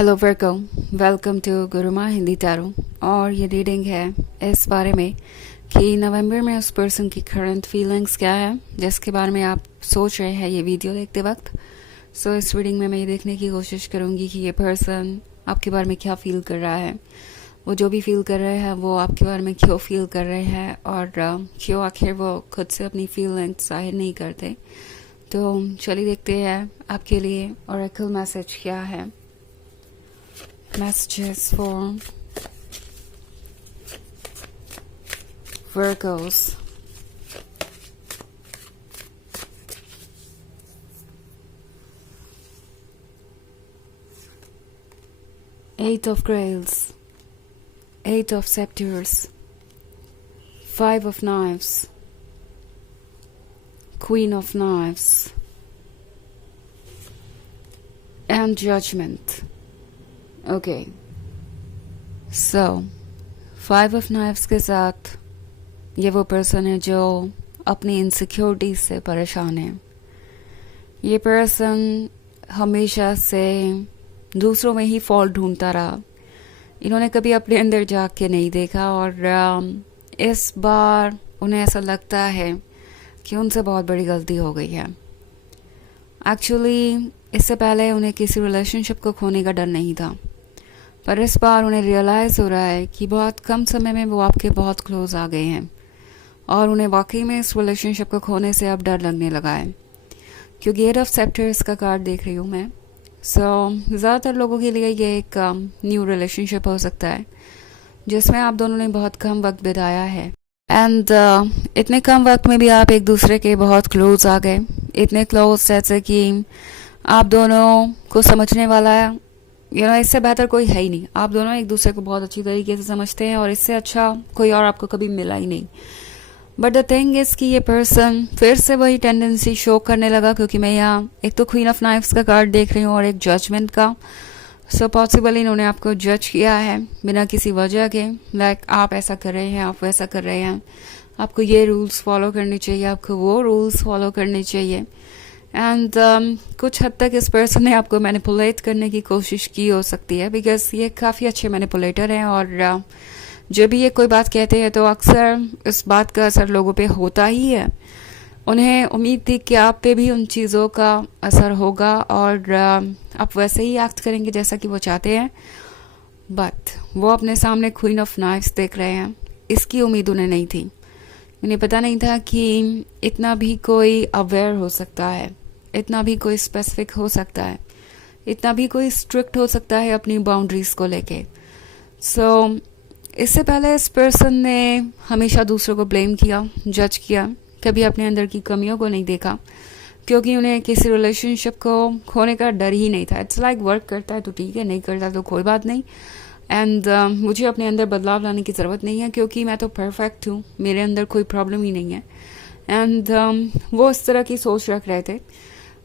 Hello वर्को, welcome to Gurumaa Hindi tarot. और ये रीडिंग है इस बारे में कि नवंबर में उस पर्सन की करंट फीलिंग्स क्या है जिसके बारे में आप सोच रहे हैं ये वीडियो देखते वक्त। सो इस रीडिंग में मैं ये देखने की कोशिश करूँगी कि ये पर्सन आपके बारे में क्या फील कर रहा है, वो जो भी फील कर रहे हैं वो आपके बारे में क्यों फील कर रहे हैं और क्यों आखिर वो खुद से अपनी फीलिंग्स जाहिर नहीं करते। तो चलिए देखते हैं आपके लिए ओरेकल मैसेज क्या है। Messages for Virgos. Eight of Grails, Eight of Scepters, Five of Knives, Queen of Knives, and Judgment. Okay, so 5 of knifes के साथ ये वो पर्सन है जो अपनी इनसिक्योरिटीज से परेशान है। ये पर्सन हमेशा से दूसरों में ही फॉल्ट ढूंढता रहा। इन्होंने कभी अपने अंदर झांक के नहीं देखा और इस बार उन्हें ऐसा लगता है कि उनसे बहुत बड़ी गलती हो गई है। एक्चुअली इससे पहले उन्हें किसी रिलेशनशिप को खोने का डर नहीं था, पर इस बार उन्हें रियलाइज़ हो रहा है कि बहुत कम समय में वो आपके बहुत क्लोज आ गए हैं और उन्हें वाकई में इस रिलेशनशिप को खोने से अब डर लगने लगा है, क्योंकि एट ऑफ सेप्टर्स का कार्ड देख रही हूँ मैं। ज़्यादातर लोगों के लिए ये एक न्यू रिलेशनशिप हो सकता है जिसमें आप दोनों ने बहुत कम वक्त बिताया है एंड इतने कम वक्त में भी आप एक दूसरे के बहुत क्लोज आ गए। इतने क्लोज जैसे कि आप दोनों को समझने वाला है इससे बेहतर कोई है ही नहीं। आप दोनों एक दूसरे को बहुत अच्छी तरीके से समझते हैं और इससे अच्छा कोई और आपको कभी मिला ही नहीं। बट द थिंग इज कि ये पर्सन फिर से वही टेंडेंसी शो करने लगा, क्योंकि मैं यहाँ एक तो क्वीन ऑफ नाइफ्स का कार्ड देख रही हूँ और एक जजमेंट का। सो पॉसिबल इन्होंने आपको जज किया है बिना किसी वजह के, लाइक आप ऐसा कर रहे हैं, आप वैसा कर रहे हैं, आपको ये रूल्स फॉलो करने चाहिए, आपको वो रूल्स फॉलो करने चाहिए। एंड कुछ हद तक इस पर्सन ने आपको मैनिपुलेट करने की कोशिश की हो सकती है, बिकॉज ये काफ़ी अच्छे मैनिपुलेटर हैं और जब भी ये कोई बात कहते हैं तो अक्सर इस बात का असर लोगों पे होता ही है। उन्हें उम्मीद थी कि आप पे भी उन चीज़ों का असर होगा और आप वैसे ही एक्ट करेंगे जैसा कि वो चाहते हैं, बट वो अपने सामने क्वीन ऑफ नाइफ्स देख रहे हैं। इसकी उम्मीद उन्हें नहीं थी। उन्हें पता नहीं था कि इतना भी कोई अवेयर हो सकता है, इतना भी कोई स्पेसिफिक हो सकता है, इतना भी कोई स्ट्रिक्ट हो सकता है अपनी बाउंड्रीज को लेके। इससे पहले इस पर्सन ने हमेशा दूसरों को ब्लेम किया, जज किया, कभी अपने अंदर की कमियों को नहीं देखा, क्योंकि उन्हें किसी रिलेशनशिप को खोने का डर ही नहीं था। इट्स लाइक वर्क करता है तो ठीक है, नहीं करता तो कोई बात नहीं। एंड मुझे अपने अंदर बदलाव लाने की ज़रूरत नहीं है क्योंकि मैं तो परफेक्ट हूँ, मेरे अंदर कोई प्रॉब्लम ही नहीं है। एंड वो इस तरह की सोच रख रहे थे,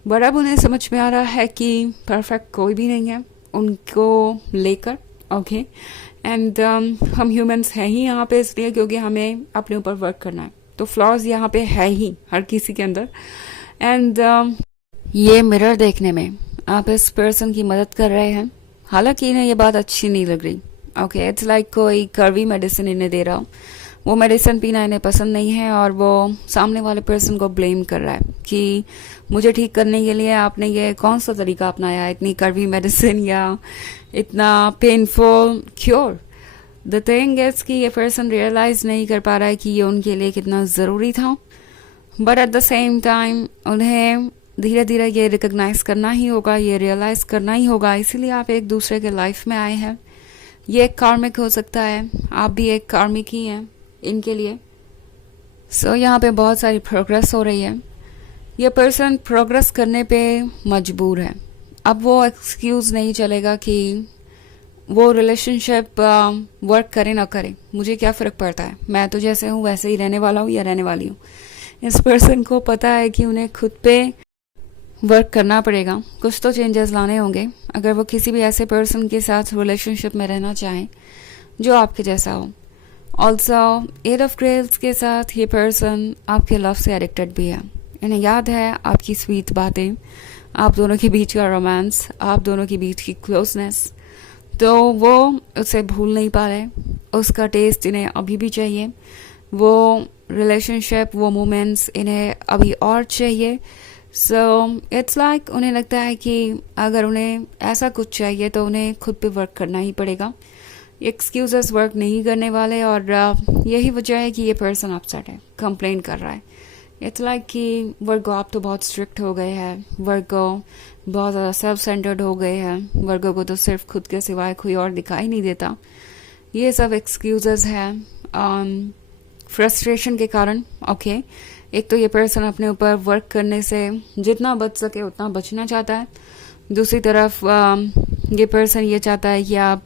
बट अब उन्हें समझ में आ रहा है कि परफेक्ट कोई भी नहीं है उनको लेकर। ओके, एंड हम ह्यूमंस हैं ही यहाँ पे इसलिए क्योंकि हमें अपने ऊपर वर्क करना है, तो फ्लॉज यहाँ पे है ही हर किसी के अंदर। एंड ये मिरर देखने में आप इस पर्सन की मदद कर रहे हैं, हालांकि इन्हें ये बात अच्छी नहीं लग रही। ओके, इट्स लाइक कोई कड़वी मेडिसिन इन्हें दे रहा हो, वो मेडिसिन पीना इन्हें पसंद नहीं है और वो सामने वाले पर्सन को ब्लेम कर रहा है कि मुझे ठीक करने के लिए आपने ये कौन सा तरीका अपनाया, इतनी कड़वी मेडिसिन या इतना painful cure. The thing is कि ये पर्सन रियलाइज नहीं कर पा रहा है कि ये उनके लिए कितना ज़रूरी था, but at the same time उन्हें धीरे धीरे ये रिकग्नाइज करना ही होगा, ये रियलाइज करना ही होगा। इसीलिए आप एक दूसरे के लाइफ में आए हैं। ये एक कार्मिक हो सकता है, आप भी एक कार्मिक ही हैं इनके लिए। यहाँ पे बहुत सारी प्रोग्रेस हो रही है। ये पर्सन प्रोग्रेस करने पे मजबूर है। अब वो एक्सक्यूज़ नहीं चलेगा कि वो रिलेशनशिप वर्क करे ना करे, मुझे क्या फ़र्क पड़ता है, मैं तो जैसे हूँ वैसे ही रहने वाला हूँ या रहने वाली हूँ। इस पर्सन को पता है कि उन्हें खुद पे वर्क करना पड़ेगा, कुछ तो चेंजेस लाने होंगे अगर वो किसी भी ऐसे पर्सन के साथ रिलेशनशिप में रहना चाहें जो आपके जैसा हो। ऑल्सो एट ऑफ ग्रेल्स के साथ ये पर्सन आपके लव से एडिक्टेड भी है। इन्हें याद है आपकी स्वीट बातें, आप दोनों के बीच का रोमांस, आप दोनों के बीच की क्लोजनेस, तो वो उसे भूल नहीं पा रहे, उसका टेस्ट इन्हें अभी भी चाहिए, वो रिलेशनशिप, वो मोमेंट्स इन्हें अभी और चाहिए. सो इट्स लाइक उन्हें लगता है कि अगर उन्हें ऐसा कुछ चाहिए तो उन्हें खुद पे वर्क करना ही पड़ेगा. एक्सक्यूजेस वर्क नहीं करने वाले, और यही वजह है कि ये पर्सन अपसेट है, कंप्लेन कर रहा है. इट्स लाइक कि वर्गो आप तो बहुत स्ट्रिक्ट हो गए हैं, वर्गो बहुत ज़्यादा सेल्फ सेंटर्ड हो गए हैं, वर्गो को तो सिर्फ खुद के सिवाय कोई और दिखाई नहीं देता. ये सब एक्सक्यूजेस हैं फ्रस्ट्रेशन के कारण. ओके, एक तो ये पर्सन अपने ऊपर वर्क करने से जितना बच सके उतना बचना चाहता है. दूसरी तरफ ये पर्सन ये चाहता है कि आप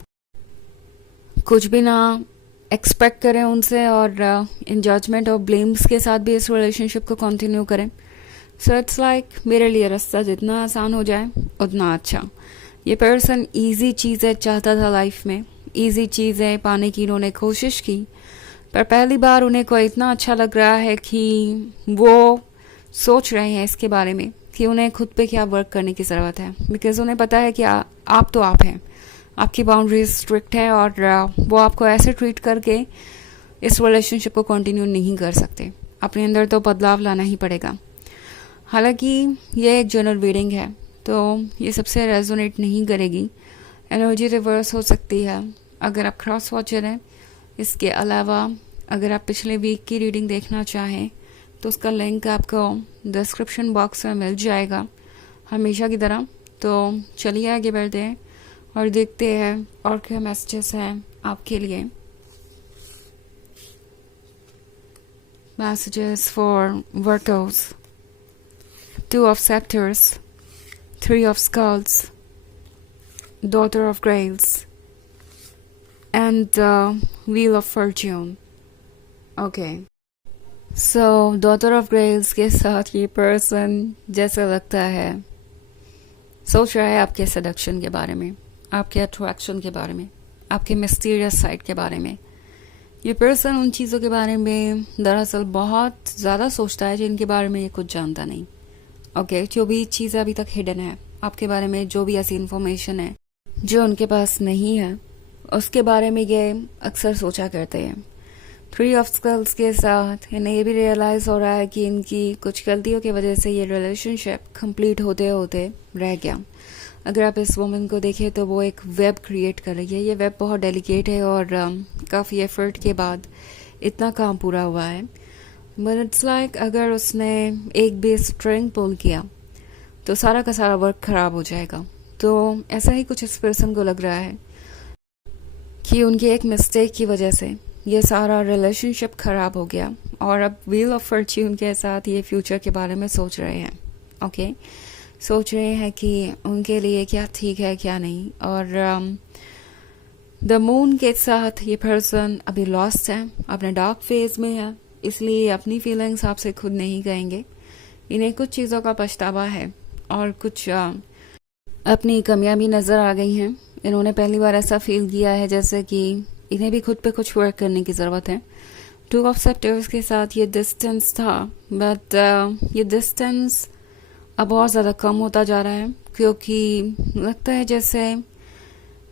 कुछ भी ना एक्सपेक्ट करें उनसे, और इन जजमेंट और ब्लेम्स के साथ भी इस रिलेशनशिप को कंटिन्यू करें. सो इट्स लाइक मेरे लिए रास्ता जितना आसान हो जाए उतना अच्छा. ये पर्सन ईजी चीज़ें चाहता था लाइफ में, ईजी चीज़ें पाने की इन्होंने कोशिश की, पर पहली बार उन्हें को इतना अच्छा लग रहा है कि वो सोच रहे हैं इसके बारे में कि उन्हें खुद पे क्या वर्क करने की ज़रूरत है. बिकॉज उन्हें पता है कि आप तो आप हैं, आपकी बाउंड्रीज स्ट्रिक्ट है, और वो आपको ऐसे ट्रीट करके इस रिलेशनशिप को कंटिन्यू नहीं कर सकते. अपने अंदर तो बदलाव लाना ही पड़ेगा. हालांकि ये एक जनरल रीडिंग है तो ये सबसे रेजोनेट नहीं करेगी, एनर्जी रिवर्स हो सकती है अगर आप क्रॉस वॉचर हैं. इसके अलावा अगर आप पिछले वीक की रीडिंग देखना चाहें तो उसका लिंक आपको डिस्क्रिप्शन बॉक्स में मिल जाएगा हमेशा की तरह. तो चलिए आगे बढ़ते हैं और देखते हैं और क्या मैसेजेस हैं आपके लिए. Messages for workers. 2 of Scepters, 3 of Skulls, Daughter of Grails, and Wheel of Fortune. Okay. So, Daughter of Grails के साथ ये पर्सन जैसा लगता है सोच रहा है आपके सेडक्शन के बारे में, आपके अट्रैक्शन के बारे में, आपके मिस्टीरियस साइड के बारे में. ये पर्सन उन चीज़ों के बारे में दरअसल बहुत ज़्यादा सोचता है जिनके बारे में ये कुछ जानता नहीं. ओके, जो भी चीज़ अभी तक हिडन है आपके बारे में, जो भी ऐसी इन्फॉर्मेशन है जो उनके पास नहीं है, उसके बारे में ये अक्सर सोचा करते हैं. 3 of Skulls के साथ इन्हें ये भी रियलाइज़ हो रहा है कि इनकी कुछ गलतियों की वजह से ये रिलेशनशिप कंप्लीट होते होते रह गया. अगर आप इस वुमन को देखें तो वो एक वेब क्रिएट कर रही है. ये वेब बहुत डेलिकेट है और काफ़ी एफर्ट के बाद इतना काम पूरा हुआ है. बट इट्स लाइक अगर उसने एक भी स्ट्रिंग पुल किया तो सारा का सारा वर्क खराब हो जाएगा. तो ऐसा ही कुछ इस पर्सन को लग रहा है कि उनकी एक मिस्टेक की वजह से ये सारा रिलेशनशिप खराब हो गया, और अब व्हील ऑफ फॉर्च्यून के साथ ये फ्यूचर के बारे में सोच रहे हैं. ओके, सोच रहे हैं कि उनके लिए क्या ठीक है क्या नहीं. और द मून के साथ ये पर्सन अभी लॉस्ट है, अपने डार्क फेज में है, इसलिए अपनी फीलिंग्स आपसे खुद नहीं कहेंगे. इन्हें कुछ चीज़ों का पछतावा है और कुछ अपनी कमियां भी नज़र आ गई हैं. इन्होंने पहली बार ऐसा फील किया है जैसे कि इन्हें भी खुद पे कुछ वर्क करने की ज़रूरत है. 2 of Scepters के साथ ये डिस्टेंस था, बट ये डिस्टेंस अब बहुत ज़्यादा कम होता जा रहा है, क्योंकि लगता है जैसे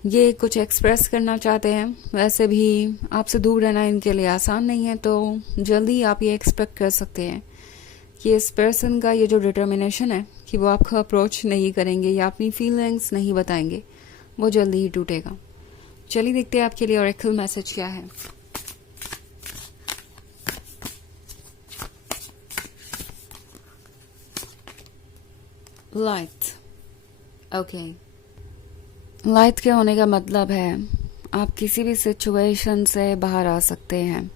ये कुछ एक्सप्रेस करना चाहते हैं. वैसे भी आपसे दूर रहना इनके लिए आसान नहीं है, तो जल्दी आप ये एक्सपेक्ट कर सकते हैं कि इस पर्सन का ये जो डिटर्मिनेशन है कि वो आपको अप्रोच नहीं करेंगे या अपनी फीलिंग्स नहीं बताएंगे, वो जल्दी ही टूटेगा. चलिए देखते हैं आपके लिए ऑरेकल मैसेज क्या है. लाइट. ओके, लाइट के होने का मतलब है आप किसी भी सिचुएशन से बाहर आ सकते हैं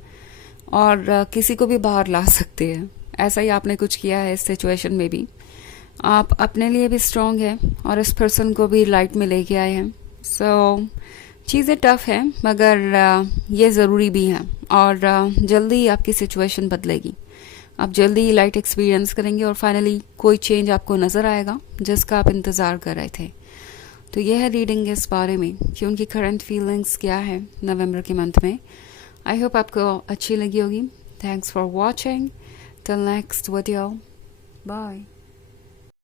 और किसी को भी बाहर ला सकते हैं. ऐसा ही आपने कुछ किया है इस सिचुएशन में भी. आप अपने लिए भी स्ट्रांग हैं और इस पर्सन को भी लाइट में लेके आए हैं. सो चीज़ें टफ हैं, मगर ये ज़रूरी भी हैं, और जल्दी आपकी सिचुएशन बदलेगी. आप जल्दी ही लाइट एक्सपीरियंस करेंगे और फाइनली कोई चेंज आपको नज़र आएगा जिसका आप इंतज़ार कर रहे थे. तो यह है रीडिंग इस बारे में कि उनकी करंट फीलिंग्स क्या है नवंबर के मंथ में. आई होप आपको अच्छी लगी होगी. Thanks for watching. Till next video. Bye.